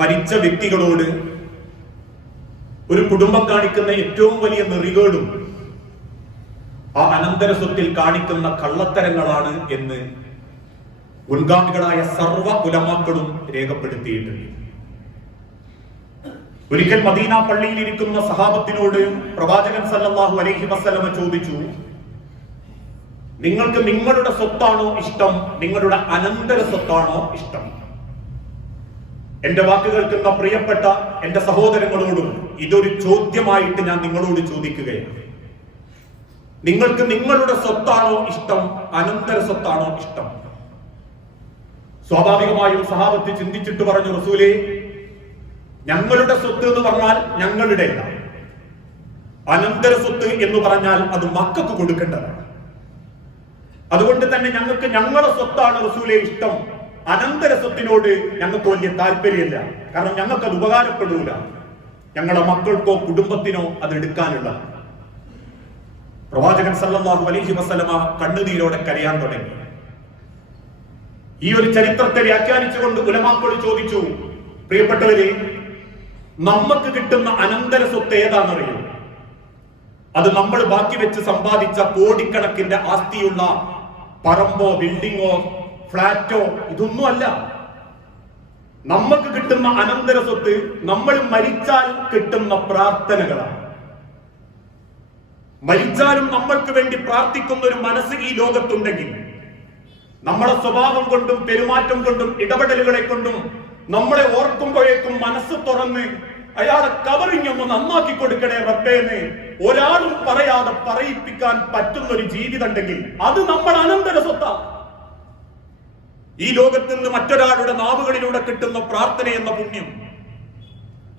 മരിച്ച വ്യക്തികളോട് ഒരു കുടുംബം കാണിക്കുന്ന ഏറ്റവും വലിയ നെറികേടും ആ അനന്തര സ്വത്തിൽ കാണിക്കുന്ന കള്ളത്തരങ്ങളാണ് എന്ന് മുൻഗാമികളായ സർവ കുലമാക്കളും രേഖപ്പെടുത്തിയിട്ടുണ്ട്. ഒരിക്കൽ മദീന പള്ളിയിൽ ഇരിക്കുന്ന സഹാബത്തിനോട് പ്രവാചകൻ സല്ലാഹു അലഹി വസ്ലമ ചോദിച്ചു നിങ്ങൾക്ക് നിങ്ങളുടെ സ്വത്താണോ ഇഷ്ടം? നിങ്ങളുടെ അനന്തര സ്വത്താണോ ഇഷ്ടം? എന്റെ വാക്ക് കേൾക്കുന്ന പ്രിയപ്പെട്ട എന്റെ സഹോദരങ്ങളോടും ഇതൊരു ചോദ്യമായിട്ട് ഞാൻ നിങ്ങളോട് ചോദിക്കുകയാണ്. നിങ്ങൾക്ക് നിങ്ങളുടെ സ്വത്താണോ ഇഷ്ടം? അനന്തര സ്വത്താണോ ഇഷ്ടം? സ്വാഭാവികമായും സഹാബത്ത് ചിന്തിച്ചിട്ട് പറഞ്ഞു റസൂലേ ഞങ്ങളുടെ സ്വത്ത് എന്ന് പറഞ്ഞാൽ ഞങ്ങളുടെ അനന്തര സ്വത്ത് എന്ന് പറഞ്ഞാൽ അത് മക്കൾക്ക് കൊടുക്കേണ്ടതാണ്. അതുകൊണ്ട് തന്നെ ഞങ്ങൾക്ക് ഞങ്ങളുടെ സ്വത്താണ് റസൂലെ ഇഷ്ടം. അനന്തര സ്വത്തിനോട് ഞങ്ങൾക്ക് വലിയ താല്പര്യമില്ല. കാരണം ഞങ്ങൾക്ക് അത് ഉപകാരപ്പെടൂല. ഞങ്ങളുടെ മക്കൾക്കോ കുടുംബത്തിനോ അത് എടുക്കാനുള്ള. പ്രവാചകൻ സല്ലാഹു അലൈഹി വസല്ലമ കണ്ണുനീരോടെ കരയാൻ തുടങ്ങി. ഈ ഒരു ചരിത്രത്തെ വ്യാഖ്യാനിച്ചുകൊണ്ട് ഉലമാക്കളോട് ചോദിച്ചു പ്രിയപ്പെട്ടവരെ നമുക്ക് കിട്ടുന്ന അനന്തര സ്വത്ത് ഏതാണെന്നറിയോ? അത് നമ്മൾ ബാക്കി വെച്ച് സമ്പാദിച്ച കോടിക്കണക്കിന്റെ ആസ്തിയുള്ള പറമ്പോ ബിൽഡിങ്ങോ ഫ്ലാറ്റോ ഇതൊന്നുമല്ല. നമുക്ക് കിട്ടുന്ന അനന്തര സ്വത്ത് നമ്മൾ മരിച്ചാൽ കിട്ടുന്ന പ്രാർത്ഥനകളാണ്. മരിച്ചാലും നമ്മൾക്ക് വേണ്ടി പ്രാർത്ഥിക്കുന്ന ഒരു മനസ്സ് ഈ ലോകത്തുണ്ടെങ്കിൽ നമ്മുടെ സ്വഭാവം കൊണ്ടും പെരുമാറ്റം കൊണ്ടും ഇടപെടലുകളെ കൊണ്ടും നമ്മളെ ഓർക്കുമ്പോഴേക്കും മനസ്സ് തുറന്ന് അയാളെ കവറിങ്ങൊന്ന് നന്നാക്കി കൊടുക്കണേ റബ്ബേന്ന് ഒരാളും പറയാതെ പറയിപ്പിക്കാൻ പറ്റുന്ന ഒരു ജീവിതം ഉണ്ടെങ്കിൽ അത് നമ്മൾ അനന്തര സ്വത്താ. ഈ ലോകത്ത് നിന്ന് മറ്റൊരാളുടെ നാവുകളിലൂടെ കിട്ടുന്ന പ്രാർത്ഥന എന്ന പുണ്യം.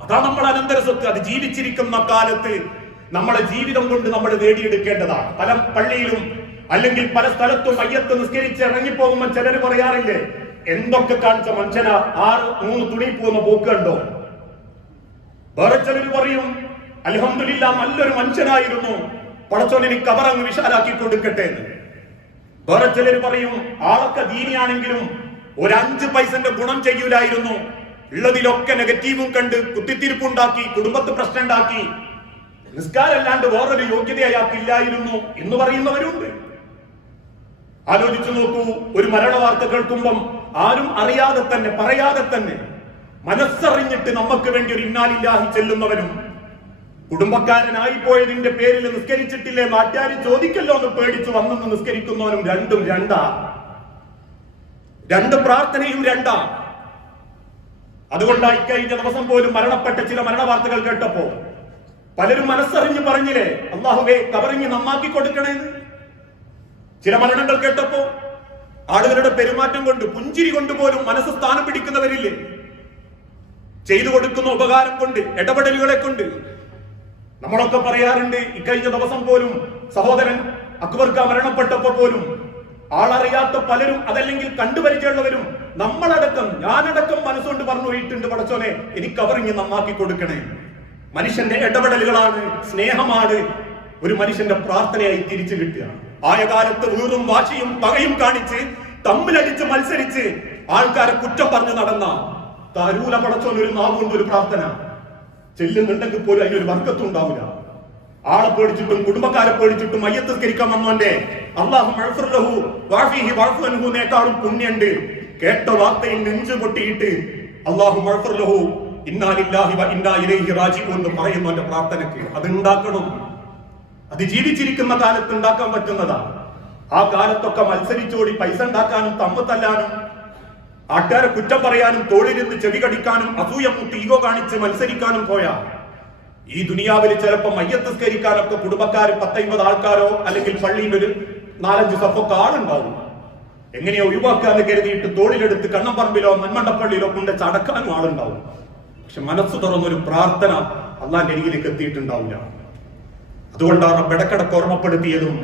അതാ നമ്മൾ അനന്തര സ്വത്ത്. അത് ജീവിച്ചിരിക്കുന്ന കാലത്ത് നമ്മളെ ജീവിതം കൊണ്ട് നമ്മൾ നേടിയെടുക്കേണ്ടതാണ്. പല പള്ളിയിലും അല്ലെങ്കിൽ പല സ്ഥലത്തും മയ്യത്ത് നിസ്കരിച്ച് ഇറങ്ങിപ്പോകുമ്പോൾ ചിലർ പറയാറില്ലേ എന്തൊക്കെ കാണിച്ച മനുഷ്യന? ആറ് മൂന്ന് തുണി പോകുന്ന പോക്ക് കണ്ടോ? വേറെ ചിലർ പറയും അലഹമില്ല നല്ലൊരു മനുഷ്യനായിരുന്നു. പടച്ചോൻ കബറങ്ങ് വിശാലാക്കി കൊടുക്കട്ടെ എന്ന്. വേറെ ചിലർ പറയും ആളൊക്കെ ദീനിയാണെങ്കിലും ഒരു അഞ്ച് പൈസന്റെ ഗുണം ചെയ്യൂലായിരുന്നു. ഉള്ളതിലൊക്കെ നെഗറ്റീവും കണ്ട് കുത്തിത്തിരിപ്പുണ്ടാക്കി കുടുംബത്ത് പ്രശ്നം ഉണ്ടാക്കി നിസ്കാരല്ലാണ്ട് വേറൊരു യോഗ്യത അയാൾക്കില്ലായിരുന്നു എന്ന് പറയുന്നവരുണ്ട്. ആലോചിച്ചു നോക്കൂ ഒരു മരണ വാർത്ത കേൾക്കുമ്പം ആരും അറിയാതെ തന്നെ പറയാതെ തന്നെ മനസ്സറിഞ്ഞിട്ട് നമുക്ക് വേണ്ടി ഒരു ഇന്നാലില്ലാഹി ചെല്ലുന്നവനും കുടുംബക്കാരനായി പോയതിന്റെ പേരിൽ നിസ്കരിച്ചിട്ടില്ലേ? നാട്ടുകാർ ചോദിക്കല്ലോ എന്ന് പേടിച്ച് വന്നെന്ന് നിസ്കരിക്കുന്നവനും രണ്ടും രണ്ടാ. രണ്ട് പ്രാർത്ഥനയും രണ്ടാ. അതുകൊണ്ടാ ഇക്കഴിഞ്ഞ ദിവസം പോലും മരണപ്പെട്ട ചില മരണ വാർത്തകൾ കേട്ടപ്പോ പലരും മനസ്സറിഞ്ഞ് പറഞ്ഞില്ലേ അള്ളാഹുവേ കവറിഞ്ഞ് നന്നാക്കി കൊടുക്കണേന്ന് ചില മരണങ്ങൾ കേട്ടപ്പോ ആളുകളുടെ പെരുമാറ്റം കൊണ്ട് പുഞ്ചിരി കൊണ്ട് പോലും മനസ്സ് സ്ഥാനം പിടിക്കുന്നവരില്ലേ? ചെയ്തു കൊടുക്കുന്ന ഉപകാരം കൊണ്ട് ഇടപെടലുകളെ കൊണ്ട് നമ്മളൊക്കെ പറയാറുണ്ട് ഇക്കഴിഞ്ഞ ദിവസം പോലും സഹോദരൻ അക്ബർക്ക മരണപ്പെട്ടപ്പോ പോലും ആളറിയാത്ത പലരും അതല്ലെങ്കിൽ കണ്ടുപരിചയമുള്ളവരും നമ്മളടക്കം ഞാനടക്കം മനസ്സുകൊണ്ട് പറഞ്ഞു പോയിട്ടുണ്ട് പടച്ചോനെ എനിക്ക് അവറിഞ്ഞ് നന്നാക്കി കൊടുക്കണേ. മനുഷ്യന്റെ ഇടപെടലുകളാണ് സ്നേഹമാണ് ഒരു മനുഷ്യന്റെ പ്രാർത്ഥനയായി തിരിച്ചു കിട്ടുക. ആയ കാലത്ത് വീറും വാശിയും പകയും കാണിച്ച് തമ്മിലടിച്ച് മത്സരിച്ച് ആൾക്കാരെ കുറ്റം പറഞ്ഞു നടന്ന തരൂല പടച്ചോൻ ഒരു നാവുകൊണ്ട് ഒരു പ്രാർത്ഥന. ചെല്ലുന്നുണ്ടെങ്കിൽ പോലും അതിനൊരു വർക്കത്തും ഉണ്ടാവില്ല. ആളെ പേടിച്ചിട്ടും കുടുംബക്കാരെ പേടിച്ചിട്ടും മയ്യത്തസ്കരിക്കാൻ വന്നോന്റെ അള്ളാഹു മഴഫുറഹു വാഫിഹി വാഫുനേക്കാളും പുണ്യുണ്ട്. കേട്ട വാർത്തയിൽ നെഞ്ചു പൊട്ടിയിട്ട് അള്ളാഹു മഴഫുറഹു ഇന്നാലില്ലാഹി വ ഇന്നാ ഇലൈഹി റാജിഊൻ എന്ന് പറയുന്നവന്റെ പ്രാർത്ഥനയ്ക്ക് അത് അത് ജീവിച്ചിരിക്കുന്ന കാലത്ത് ഉണ്ടാക്കാൻ പറ്റുന്നതാ. ആ കാലത്തൊക്കെ മത്സരിച്ചോടി പൈസ ഉണ്ടാക്കാനും തമ്മ് ആൾക്കാരെ കുറ്റം പറയാനും തോളിലിരുന്ന് ചെവി കടിക്കാനും അസൂയ മുട്ടി ഈഗോ കാണിച്ച് മത്സരിക്കാനും പോയ ഈ ദുനിയാവിൽ ചിലപ്പോ മയ്യത്തസ്കരിക്കാനൊക്കെ കുടുംബക്കാര് പത്തൈമ്പത് ആൾക്കാരോ അല്ലെങ്കിൽ പള്ളിയിൽ ഒരു നാലഞ്ച് സപ്പൊക്കെ ആളുണ്ടാവും. എങ്ങനെയോ ഒഴിവാക്കാന്ന് കരുതിയിട്ട് തോളിലെടുത്ത് കണ്ണമ്പറമ്പിലോ മന്മണ്ടപ്പള്ളിയിലോ കൊണ്ട് ചടക്കാനും ആളുണ്ടാവും. പക്ഷെ മനസ്സ് തുറന്നൊരു പ്രാർത്ഥന അള്ളാന്റെ അരികിലേക്ക് എത്തിയിട്ടുണ്ടാവില്ല. അതുകൊണ്ടാണ് ബെടക്കടക്ക് ഓർമ്മപ്പെടുത്തിയതും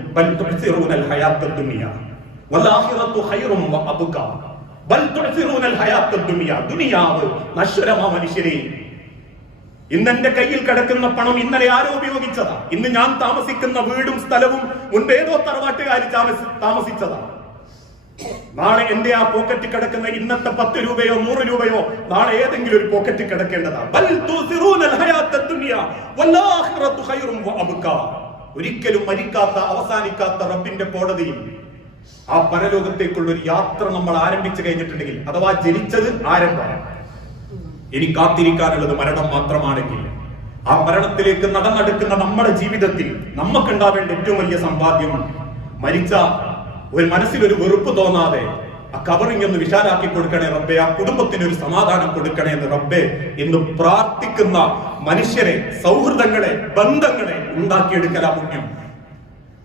ദുനിയാവ് നശ്വരമാ മനുഷ്യരെ. ഇന്ന് എന്റെ കയ്യിൽ കിടക്കുന്ന പണം ഇന്നലെ ആരോ ഉപയോഗിച്ചതാ. ഇന്ന് ഞാൻ താമസിക്കുന്ന വീടും സ്ഥലവും മുൻപേതോ തറവാട്ടുകാർ താമസി താമസിച്ചതാ. നാളെ എന്റെ ആ പോക്കറ്റിൽ കിടക്കുന്ന ഇന്നത്തെ പത്ത് രൂപയോ നൂറ് രൂപയോ നാളെ ഏതെങ്കിലും ഒരു പോക്കറ്റിൽ കിടക്കേണ്ടതാണ്. ഒരിക്കലും മരിക്കാത്ത അവസാനിക്കാത്ത റബ്ബിന്റെ കോടതിയിൽ ആ പരലോകത്തേക്കുള്ള ഒരു യാത്ര നമ്മൾ ആരംഭിച്ചു കഴിഞ്ഞിട്ടുണ്ടെങ്കിൽ അഥവാ ജനിച്ചത് ആരംഭം ഇനി കാത്തിരിക്കാനുള്ളത് മരണം മാത്രമാണെങ്കിൽ ആ മരണത്തിലേക്ക് നടന്നെടുക്കുന്ന നമ്മുടെ ജീവിതത്തിൽ നമുക്കുണ്ടാവേണ്ട ഏറ്റവും വലിയ സമ്പാദ്യം മരിച്ച ഒരു മനസ്സിൽ ഒരു വെറുപ്പ് തോന്നാതെ ആ കവറിംഗ് ഒന്ന് വിശാലാക്കി കൊടുക്കണേ റബ്ബെ ആ കുടുംബത്തിന് ഒരു സമാധാനം കൊടുക്കണേ എന്ന് റബ്ബെ എന്ന് പ്രാർത്ഥിക്കുന്ന മനുഷ്യരെ സൗഹൃദങ്ങളെ ബന്ധങ്ങളെ ഉണ്ടാക്കിയെടുക്കലാ പുണ്യം.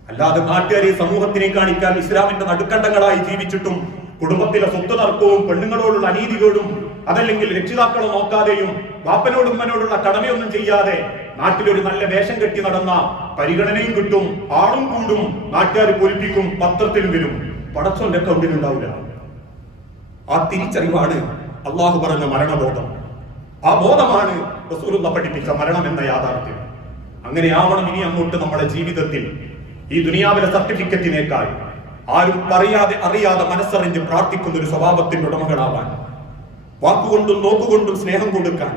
അല്ലാതെ നാട്ടുകാരെ സമൂഹത്തിനെ കാണിക്കാൻ ഇസ്ലാമിന്റെ നടുക്കണ്ടങ്ങളായി ജീവിച്ചിട്ടും കുടുംബത്തിലെ സ്വത്ത് തർക്കവും പെണ്ണുങ്ങളോടുള്ള അനീതികളും അതല്ലെങ്കിൽ രക്ഷിതാക്കളെ നോക്കാതെയും വാപ്പനോടും ഉമ്മനോടുള്ള കടമയൊന്നും ചെയ്യാതെ നാട്ടിലൊരു നല്ല വേഷം കെട്ടി നടന്ന പരിഗണനയും കിട്ടും ആളും കൂടും നാട്ടുകാർ പൊലിപ്പിക്കും പത്രത്തിലും വരും. പടച്ചോന്റെ കൗണ്ടിലുണ്ടാവില്ല ആ തിരിച്ചറിവാണ് അള്ളാഹു പറഞ്ഞ മരണബോധം. ആ ബോധമാണ് റസൂലുള്ള പഠിപ്പിച്ച മരണം എന്ന യാഥാർത്ഥ്യം. അങ്ങനെയാവണം ഇനി അങ്ങോട്ട് നമ്മുടെ ജീവിതത്തിൽ. ഈ ദുനിയാവിലെ സർട്ടിഫിക്കറ്റിനേക്കാൾ ആരും പറയാതെ അറിയാതെ മനസ്സറിഞ്ഞ് പ്രാർത്ഥിക്കുന്ന ഒരു സ്വഭാവത്തിന്റെ ഉടമകളാവാൻ വാക്കുകൊണ്ടും നോക്കുകൊണ്ടും സ്നേഹം കൊടുക്കാൻ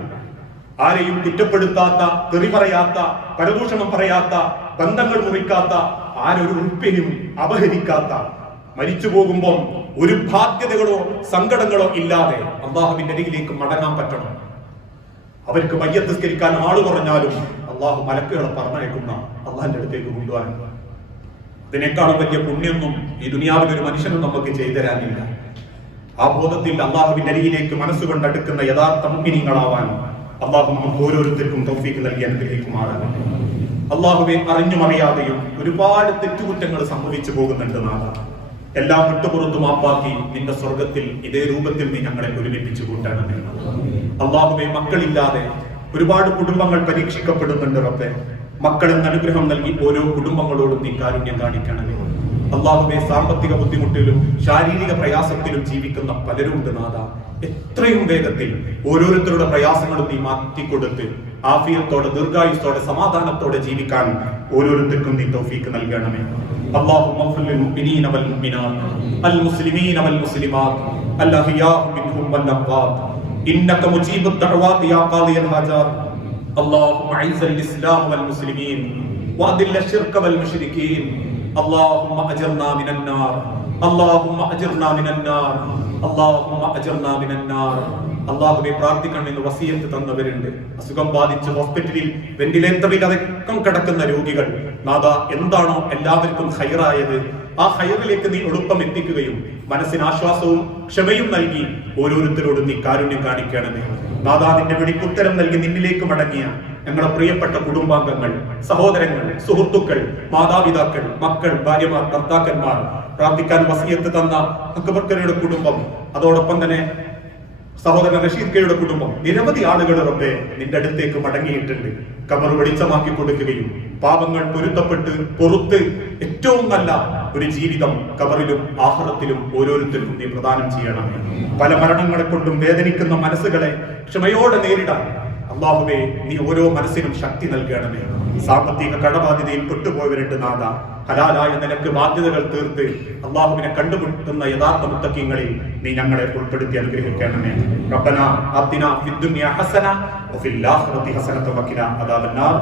ആരെയും കുറ്റപ്പെടുത്താത്ത തെറി പറയാത്ത പരദൂഷണം പറയാത്ത ബന്ധങ്ങൾ മുറിക്കാത്ത ആരൊരു ഉൾപ്പിനും അപഹരിക്കാത്ത മരിച്ചു പോകുമ്പോൾ ഒരു ബാധ്യതകളോ സങ്കടങ്ങളോ ഇല്ലാതെ അള്ളാഹുവിന്റെ അരികിലേക്ക് മടങ്ങാൻ പറ്റണം. അവർക്ക് മയ്യത്തിസ്കരിക്കാൻ ആൾ കുറഞ്ഞാലും അള്ളാഹു മലക്കുകളെ പറഞ്ഞയക്കുന്ന അള്ളാഹിന്റെ അടുത്തേക്ക് കൊണ്ടുപോകാൻ അതിനേക്കാളും വലിയ പുണ്യൊന്നും ഈ ദുനിയാവിൽ ഒരു മനുഷ്യനും നമുക്ക് ചെയ്തു തരാനില്ല. ആ ബോധത്തിൽ അള്ളാഹുവിന്റെ അരിയിലേക്ക് മനസ്സുകൊണ്ട് അടുക്കുന്ന യഥാർത്ഥ മുഗ്നിങ്ങളാവാൻ അള്ളാഹു നമുക്ക് ഓരോരുത്തർക്കും തൗഫീക്ക് നൽകി അനുഗ്രഹിക്കുമാറ അള്ളാഹുവെ അറിഞ്ഞും അറിയാതെയും ഒരുപാട് തെറ്റുകുറ്റങ്ങൾ സംഭവിച്ചു പോകുന്നുണ്ട് നാഥ. എല്ലാം വിട്ടുപുറത്തു മാപ്പാക്കി നിന്റെ സ്വർഗത്തിൽ ഇതേ രൂപത്തിൽ നീ ഞങ്ങളെ ഒരുമിപ്പിച്ചു കൂട്ടണമേ അള്ളാഹുവെ മക്കളില്ലാതെ ഒരുപാട് കുടുംബങ്ങൾ പരീക്ഷിക്കപ്പെടുന്നുണ്ട് റബ്ബെ. മക്കളെന്ന് അനുഗ്രഹം നൽകി ഓരോ കുടുംബങ്ങളോടും നീ കാരുണ്യം കാണിക്കണമേ അള്ളാഹുവെ സാമ്പത്തിക ബുദ്ധിമുട്ടിലും ശാരീരിക പ്രയാസത്തിലും ജീവിക്കുന്ന പലരുണ്ട് നാഥ എത്രയും വേഗത്തിൽ ഓരോരുത്തരുടെ പ്രയാസങ്ങളും നീ മാറ്റിക്കൊടുത്ത് ആഫിയത്തോടെ ദീർഘായുസ്തോടെ സമാധാനത്തോടെ ജീവിക്കാൻ ഓരോരുത്തർക്കും നീ തൗഫീക്ക് നൽകണമേ اللهم اغفر للمؤمنين والمؤمنات المسلمين والمسلمات الاحياء منهم والاموات انك مجيب الدعوات يا قاضي الحاجات اللهم اعز الاسلام والمسلمين واذل الشرك والمشركين اللهم اجرنا من النار اللهم اجرنا من النار اللهم اجرنا من النار അള്ളാഹുവെ പ്രാർത്ഥിക്കണം എന്ന് വസീയത്ത് തന്നവരുണ്ട് അസുഖം ബാധിച്ച് ഹോസ്പിറ്റലിൽ വെന്റിലേറ്ററിൽ അടക്കം കിടക്കുന്ന രോഗികൾ നാഥ എന്താണോ എല്ലാവർക്കും ഹൈറായത് ആ ഹൈറിലേക്ക് നീ എളുപ്പം എത്തിക്കുകയും മനസ്സിന് ആശ്വാസവും ക്ഷമയും നൽകി ഓരോരുത്തരോടും നീ കാരുണ്യം കാണിക്കണമേ നാഥ നിന്റെ വെടിക്കുത്തരം നൽകി നിന്നിലേക്ക് മടങ്ങിയ ഞങ്ങളുടെ പ്രിയപ്പെട്ട കുടുംബാംഗങ്ങൾ സഹോദരങ്ങൾ സുഹൃത്തുക്കൾ മാതാപിതാക്കൾ മക്കൾ ഭാര്യമാർ ഭർത്താക്കന്മാർ പ്രാർത്ഥിക്കാൻ വസീയത്ത് തന്ന അക്ബർക്കരയുടെ കുടുംബം അതോടൊപ്പം തന്നെ സഹോദരൻ റഷീദ് കെയുടെ കുടുംബം നിരവധി ആളുകൾ റബ്ബെ നിന്റെ അടുത്തേക്ക് മടങ്ങിയിട്ടുണ്ട്. കബർ വെളിച്ചമാക്കി കൊടുക്കുകയും പാപങ്ങൾ പൊരുത്തപ്പെട്ട് പൊറുത്ത് ഏറ്റവും നല്ല ഒരു ജീവിതം കബറിലും ആഹ്റത്തിലും ഓരോരുത്തർക്കും നീ പ്രദാനം ചെയ്യണം. പല മരണങ്ങളെ കൊണ്ടും വേദനിക്കുന്ന മനസ്സുകളെ ക്ഷമയോടെ നേരിടാൻ അള്ളാഹുവെ നീ ഓരോ മനസ്സിനും ശക്തി നൽകണമേ. സാമ്പത്തിക കടബാധ്യതയിൽ പെട്ടുപോയവരുണ്ട് നാഥ. ഹലാലായ നിനക്ക് ബാധ്യതകൾ തീർത്ത് അള്ളാഹുവിനെ കണ്ടുമുട്ടുന്ന യഥാർത്ഥ മുത്തക്കിങ്ങളിൽ നീ ഞങ്ങളെ ഉൾപ്പെടുത്തി അനുഗ്രഹിക്കണമേ. റബ്ബന അബ്ദിന ഫിദ്ദുനിയ ഹസന വഫിൽ ആഖിറതി ഹസനത വഖിന അദാബന്നാർ.